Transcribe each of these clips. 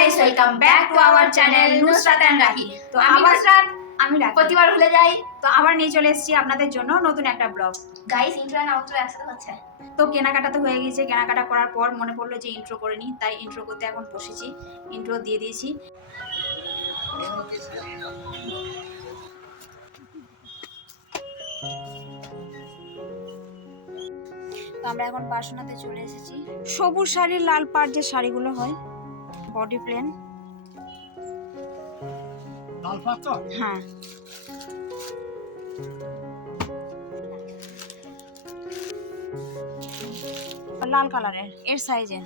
Guys, welcome back to our channel Nusrat and Rahi. তো আমি নুসরাত, আমি রাহি। প্রতিবার ভুলে যাই, তো আবার নিয়ে চলে এসেছি আপনাদের জন্য নতুন একটা blog. Guys, intro and outro একসাথে হচ্ছে। তো কেনাকাটা তো হয়ে গিয়েছে, কেনাকাটা করার পর মনে পড়লো যে ইন্ট্রো করে নিই, তাই ইন্ট্রো করতে এখন বসেছি। ইন্ট্রো দিয়ে দিয়েছি। তো আমরা এখন বাসনাতে চলে এসেছি। সবুজ শাড়ি, লাল পাড় যে শাড়িগুলো হয়, বডি প্লেন। লাল পাড় তো? হ্যাঁ, লাল কালারের, এর সাইজে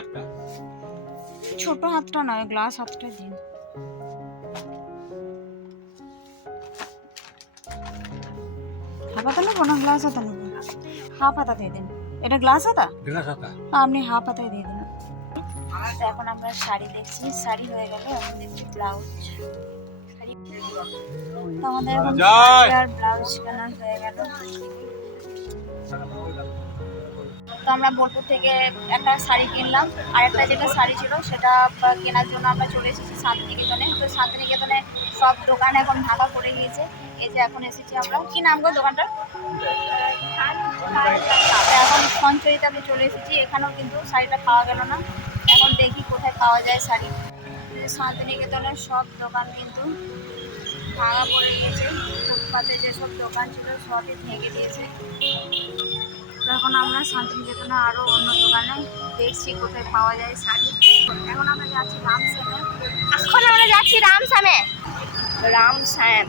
একটা ছোট হাতটা নয়, গ্লাস হাতটা দিন। হাফ হাতা নেবো না গ্লাস হাতা নেবো? হাফ হাতা দিয়ে দিন। এটা গ্লাস হাতা? আপনি হাফ হাতায় দিয়ে দিন। তো এখন আমরা শাড়ি দেখছি, শাড়ি হয়ে গেল, এখন দেখছি ব্লাউজ। তো আমাদের এখন শাড়ি আর ব্লাউজ কেনা হয়ে গেল। তো আমরা বোলপুর থেকে একটা শাড়ি কিনলাম, আর একটা যেটা শাড়ি ছিল সেটা কেনার জন্য আমরা চলে এসেছি শান্তিনিকেতনে। তো শান্তিনিকেতনে সব দোকান এখন ভাঙা পড়ে গিয়েছে। এই যে এখন এসেছি আমরা, কি নাম গো দোকানটার? এখন সঞ্চয়িতাতে চলে এসেছি, এখানেও কিন্তু শাড়িটা পাওয়া গেল না। এখন দেখি কোথায় পাওয়া যায় শাড়ি। শান্তিনিকেতনের সব দোকান কিন্তু ভাঙা পড়ে গিয়েছে, ফুটপাতে যেসব দোকান ছিল সবই ভেঙে দিয়েছে। তো এখন আমরা শান্তিনিকেতনে আরও অন্য দোকানে দেখছি কোথায় পাওয়া যায় শাড়ি। এখন আমরা যাচ্ছি রামশ্যামে। এখন আমরা যাচ্ছি রামশ্যামে। রামশ্যাম,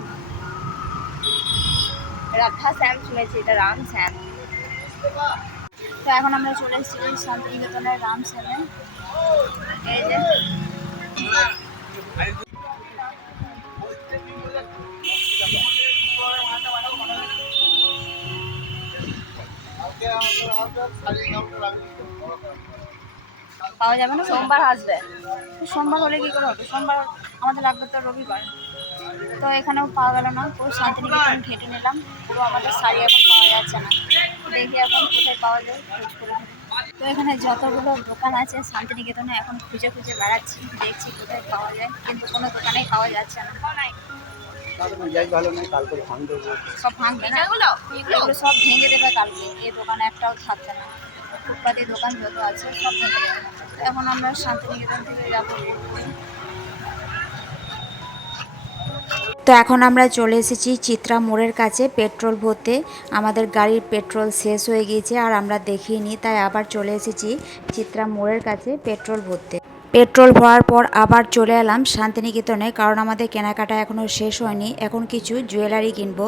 রাধা শ্যাম শুনেছি, এটা রামশ্যাম। তো এখন আমরা চলে এসেছি শান্তিনিকেতনের রামশ্যামে। এই যে পাওয়া যাবে না, সোমবার আসবে। সোমবার হলে কি করে হবে? সোমবার আমাদের লাগবে তো রবিবার। তো এখানেও পাওয়া গেল না। পুরো শান্তিনিকেতন ঘেটে নিলাম, পুরো আমাদের শাড়ি এখন পাওয়া যাচ্ছে না। দেখি এখন কোথায় পাওয়া যায়, খোঁজ করে। তো এখানে যতগুলো দোকান আছে শান্তিনিকেতনে এখন খুঁজে খুঁজে বেড়াচ্ছি, দেখছি কোথায় পাওয়া যায়, কিন্তু কোনো দোকানেই পাওয়া যাচ্ছে না। সব ভাঙবে না, এগুলো সব ভেঙে দেবে কালকে। এই দোকানে একটাও থাকবে না, ফুটপাতের দোকান যত আছে সব ভেঙে দেবে। এখন আমরা শান্তিনিকেতন থেকে যাবো। তো এখন আমরা চলে এসেছি চিত্রা মোড়ের কাছে পেট্রোল ভরতে। আমাদের গাড়ির পেট্রোল শেষ হয়ে গিয়েছে আর আমরা দেখিনি, তাই আবার চলে এসেছি চিত্রা মোড়ের কাছে পেট্রোল ভরতে। পেট্রোল ভরার পর আবার চলে এলাম শান্তিনিকেতনে, কারণ আমাদের কেনাকাটা এখনও শেষ হয়নি। এখন কিছু জুয়েলারি কিনবো।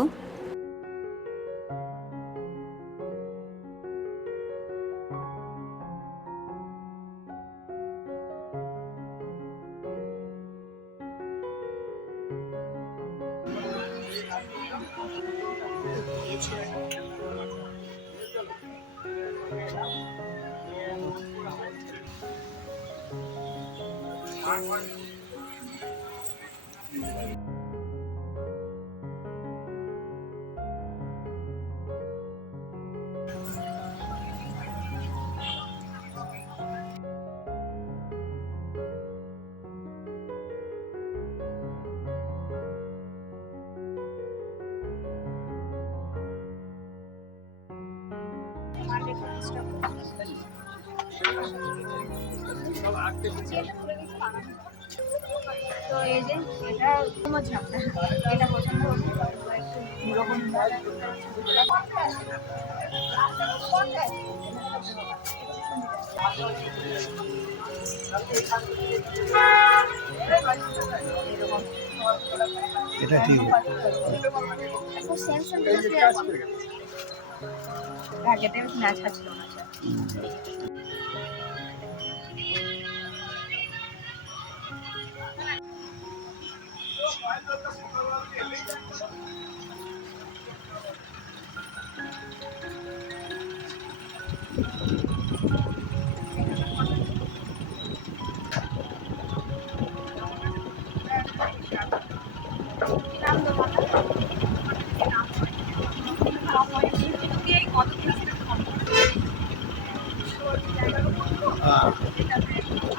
তো এই যে এটা এটা পছন্দ এটা ঠিক আগেতে ম্যাচ আছে।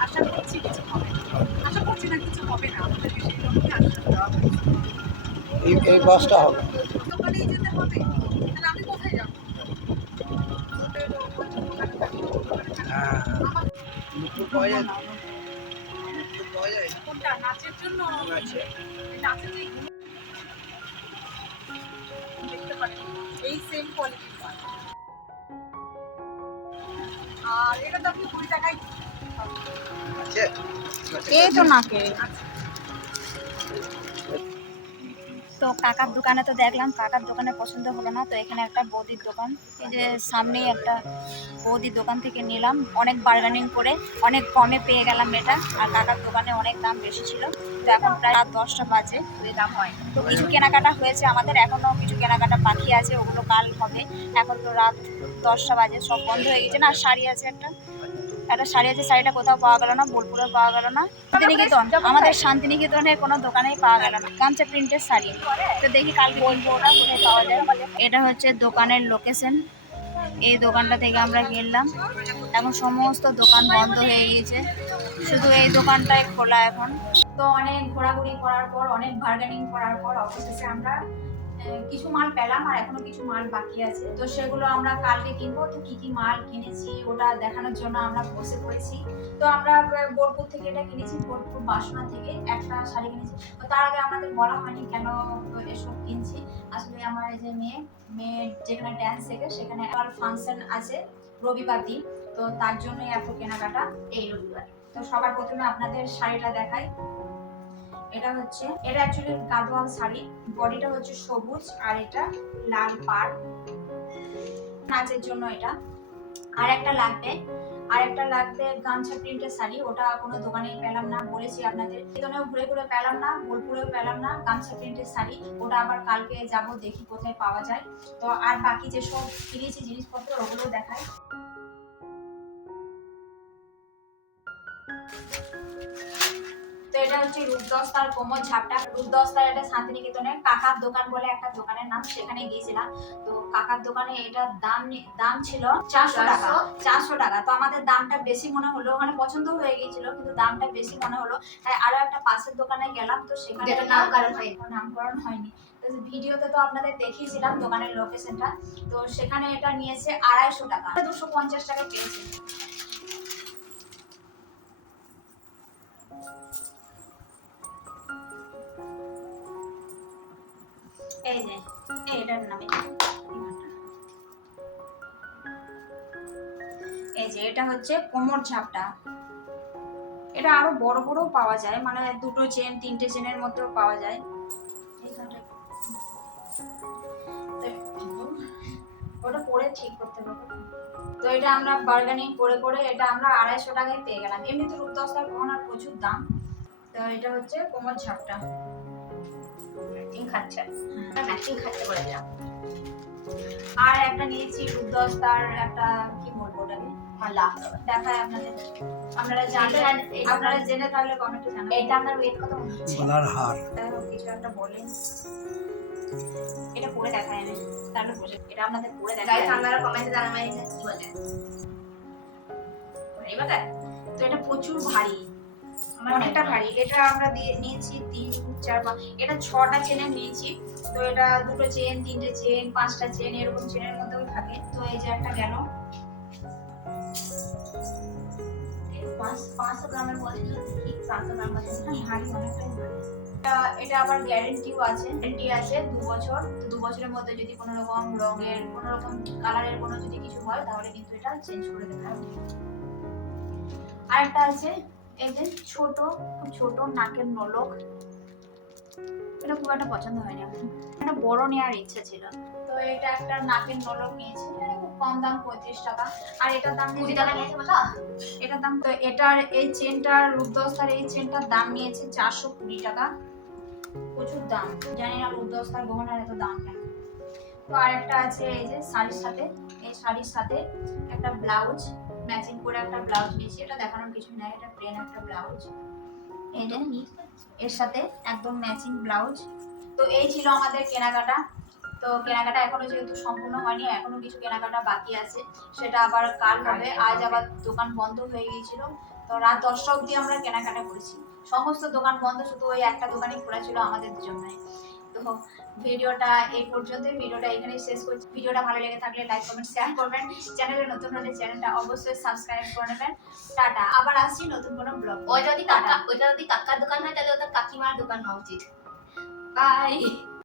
আশা করছি কিছু হবে। বাসটা হবে। দোকানেই যেতে হবে, তাহলে আমি কোথায় যাবো? হ্যাঁ নুপুর পাওয়া যায় তো? নুপুর পাওয়া যায়? কোনটা নাচের জন্য? আচ্ছা নাচের যে দেখতে পারেন এই সেম কোয়ালিটির মাল। আর এটা তো আপনি 20 টাকায় আছে এই তো নাকে। তো কাকার দোকানে তো দেখলাম, কাকার দোকানে পছন্দ হলো না, তো এখানে একটা বৌদির দোকান, এই যে সামনেই একটা বৌদির দোকান থেকে নিলাম, অনেক বার্গেনিং করে অনেক কমে পেয়ে গেলাম এটা। আর কাকার দোকানে অনেক দাম বেশি ছিল। তো এখন প্রায় রাত 10টা বাজে, ওই দাম হয়। তো কিছু কেনাকাটা হয়েছে আমাদের, এখনও কিছু কেনাকাটা বাকি আছে, ওগুলো কাল হবে। এখন তো রাত 10টা বাজে, সব বন্ধ হয়ে গেছে। না শাড়ি আছে একটা শাড়ি আছে, শাড়িটা কোথাও পাওয়া গেল না, বোলপুরে পাওয়া গেল না। শান্তিনিকেতন, আমাদের শান্তিনিকেতনের কোনো দোকানেই পাওয়া গেল না, গামছা প্রিন্টের শাড়ি। তো দেখি কালকে কিনবো ওটা, কোথায় পাওয়া যায়। এটা হচ্ছে দোকানের লোকেশন, এই দোকানটা থেকে আমরা কিনলাম। এখন সমস্ত দোকান বন্ধ হয়ে গিয়েছে, শুধু এই দোকানটাই খোলা এখন। তো অনেক ঘোরাঘুরি করার পর, অনেক বার্গেনিং করার পর অবশেষে আমরা কিছু মাল পেলাম, আর এখনো কিছু মাল বাকি আছে। তো সেগুলো আমরা কালকে কিনবো। তো কি কি মাল কিনেছি ওটা দেখানোর জন্য আমরা বসে পড়েছি। তো আমরা বোলপুর থেকে এটা কিনেছি, বোলপুর বাসনা থেকে একটা শাড়ি কিনেছি। তো তার আগে আমাদের বলা হয়নি কেন এসব কিনছি। আসলে আমার এই যে মেয়ে যেখানে ড্যান্স শেখে, সেখানে একটা ফাংশন আছে রবিবার দিন, তো তার জন্যই এত কেনাকাটা এই রবিবার। তো সবার প্রথমে আপনাদের শাড়িটা দেখাই। এটা অ্যাকচুয়ালি গাদোয়াল শাড়ি, বডিটা হচ্ছে সবুজ আর এটা লাল পাড়, নাচের জন্য এটা। আর একটা লাগবে গামছা প্রিন্টের শাড়ি, ওটা কোনো দোকানেই পেলাম না, বলেছি আপনাদের। এখানেও ঘুরে ঘুরে পেলাম না, বোলপুরেও পেলাম না গামছা প্রিন্টের শাড়ি, ওটা আবার কালকে যাব, দেখি কোথায় পাওয়া যায়। তো আর বাকি যেসব কিনেছি জিনিসপত্র ওগুলো দেখাই। তো এটা হচ্ছে রূপদস্তার কোমর ঝাপটা। রূপদস্তার এটা শান্তিনিকেতনের কাকার দোকান বলে একটা দোকানের নাম, সেখানে গিয়েছিলাম। তো কাকার দোকানে এটার দাম ছিল 400 টাকা। 400 টাকা। তো আমাদের দামটা বেশি মনে হলো, মানে পছন্দ হয়ে গিয়েছিল কিন্তু দামটা বেশি মনে হলো, তাই আরো একটা পাশের দোকানে গেলাম। তো সেখানে নামকরণ হয়নি। ভিডিওতে তো আপনাদের দেখিয়েছিলাম দোকানের লোকেশনটা। তো সেখানে এটা নিয়েছে 250 টাকা, 250 টাকা পেয়েছে। এই যে এটার নামে, এই যে এটা হচ্ছে কোমর ঝাপটা। এটা আরো বড় বড় পাওয়া যায়, মানে 2 চেন 3টে চেনের মধ্যেও পাওয়া যায়। ওটা পরে ঠিক করতে হবে। তো এটা আমরা বার্গেনিং করে করে এটা আমরা 250 টাকায় পেয়ে গেলাম। এমনিতে রূপদস্তার গহনার প্রচুর দাম। তো এটা হচ্ছে কোমর ঝাপটা, খাচ্ছে করে দিলাম। আর একটা নিয়েছি রূপদস্তার একটা, কি বলবো ওটাকে, দেখায় আপনাদের, আপনারা জেনে থাকলে কমেন্টে জানাবেন। এটা আপনার ওয়েট কত মনে হচ্ছে? গলার হার কিছু একটা বলেন, এটা পরে দেখায় না, তাহলে বলে এটা আপনাদের পরে দেখায়। আপনারা কমেন্টে জানাবেন এটা কি বলে। তো এটা প্রচুর ভারী, অনেকটা ভারী। এটা আমরা নিয়েছি 3-4 এটা 6টা চেনের নিয়েছি। তো এটা 2 চেন 3টে চেন 5টা চেন এরকম চেনের মধ্যেও থাকে। তো এই যে একটা গেল 500 গ্রামের মধ্যে, ঠিক 500 গ্রাম আছে, ভারী, অনেকটাই ভারী। এটা আবার গ্যারেন্টি আছে 2 বছর। তো 2 বছরের মধ্যে যদি কোনো রকম রঙের, কোনো রকম কালারের কোনো যদি কিছু হয় তাহলে কিন্তু এটা চেঞ্জ করে দেওয়া হবে। আরেকটা আছে এই যে ছোট, খুব ছোট নাকের নলক, এটা খুব একটা পছন্দ হয়নি আমার, এটা বড় নেওয়ার ইচ্ছা ছিল। তো এটা একটা নাকের নলক নিয়েছি, এটা খুব কম দাম 35 টাকা। আর এটার দাম 20 টাকা নিয়েছে বলো, এটার দাম। তো এটার এই চেনটার রূপদস্তার এই চেনটার দাম নিয়েছে 420 টাকা, প্রচুর দাম। জানি না রূপদস্তার গহনার এত দাম কেন। তো আরেকটা আছে এই যে শাড়ির সাথে, এই শাড়ির সাথে একটা ব্লাউজ, ম্যাচিং করে একটা ব্লাউজ নিয়েছি। এটা দেখানোর কিছু নাই, এটা প্লেন একটা ব্লাউজ, এই যে এর সাথে একদম ম্যাচিং ব্লাউজ। তো এই ছিল আমাদের কেনাকাটা। তো কেনাকাটা এখনো যেহেতু সম্পূর্ণ হয়নি, এখনো কিছু কেনাকাটা বাকি আছে, সেটা আবার কাল হবে। আজ আবার দোকান বন্ধ হয়ে গিয়েছিল, তো রাত 10টা অবধি আমরা কেনাকাটা করেছি। সমস্ত দোকান বন্ধ, শুধু ওই একটা দোকানই খোলা ছিল আমাদের জন্য। তো ভিডিওটা এই পর্যন্ত, ভিডিওটা এখানেই শেষ করছি। ভিডিওটা ভালো লেগে থাকলে লাইক কমেন্ট শেয়ার করবেন, চ্যানেলে নতুন হলে চ্যানেলটা অবশ্যই সাবস্ক্রাইব করে নেবেন। টাটা, আবার আসছি নতুন কোনো ব্লগ। ওইটা যদি কাকার দোকান হয় তাহলে ওটা কাকিমার দোকান হওয়া উচিত। বাই।